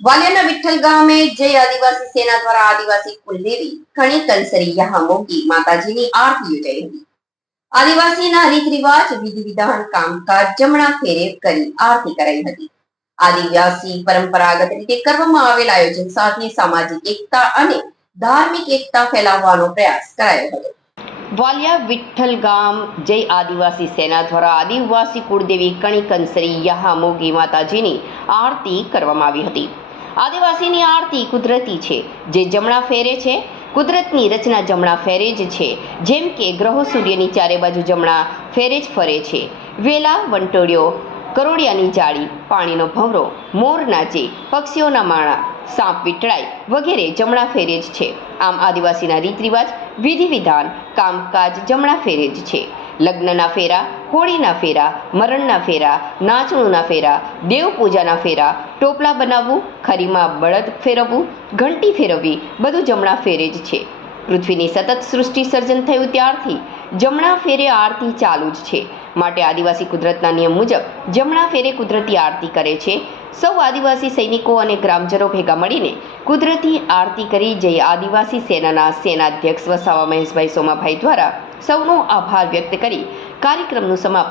વાલિયાના વિઠ્ઠલ ગામે જય આદિવાસી સેના દ્વારા આદિવાસી કુલદેવી ઘણી કંસરી યહામોગી માતાજીની આરતી યોજાઈ હતી। આદિવાસીના રીત રિવાજ વિધિ વિધાન કામકાજ જમણા ફેરે કરી આરતી કરાઈ હતી। આદિવાસી પરંપરાગત રીતે કરવામાં આવેલ આયોજન સાથે સામાજિક એકતા અને ધાર્મિક એકતા ફેલાવવાનો પ્રયાસ કરાયો હતો। વાલિયા વિઠ્ઠલ ગામ જય આદિવાસી સેના દ્વારા આદિવાસી કુળદેવી કણી કંસરી યહામોગી માતાજીની આરતી કરવામાં આવી હતી। આદિવાસીની આરતી કુદરતી છે, જે જમણા ફેરે છે। કુદરતની રચના જમણા ફેરે જ છે। જેમ કે ગ્રહો સૂર્યની ચારે બાજુ જમણા ફેરે જ ફરે છે। વેલા વંટોળિયો, કરોડિયાની જાળી, પાણીનો ભંવરો, મોર નાચે, પક્ષીઓના માળા, સાપ વીંટળાય વગેરે જમણા ફેરે જ છે। આમ આદિવાસીના રીત રિવાજ વિધિ વિધાન કામકાજ જમણા ફેરે જ છે। લગ્નના ફેરા, હોળીના ફેરા, મરણના ફેરા, નાચણુના ફેરા, દેવ પૂજાના ફેરા, ટોપલા બનાવવું, ખરીમાં બળદ ફેરવવું, ઘંટી ફેરવવી બધું જમણા ફેરે જ છે। પૃથ્વીની સતત સૃષ્ટિ સર્જન થયું ત્યારથી જમણા ફેરે આરતી ચાલુ જ છે। માટે આદિવાસી કુદરતના નિયમ મુજબ જમણા ફેરે કુદરતી આરતી કરે છે। સૌ આદિવાસી સૈનિકો અને ગ્રામજનો ભેગા મળીને કુદરતી આરતી કરી જય આદિવાસી સેનાના સેનાધ્યક્ષ વસાવા મહેશભાઈ સોમાભાઈ દ્વારા સૌનો આભાર વ્યક્ત કરી કાર્યક્રમનું સમાપન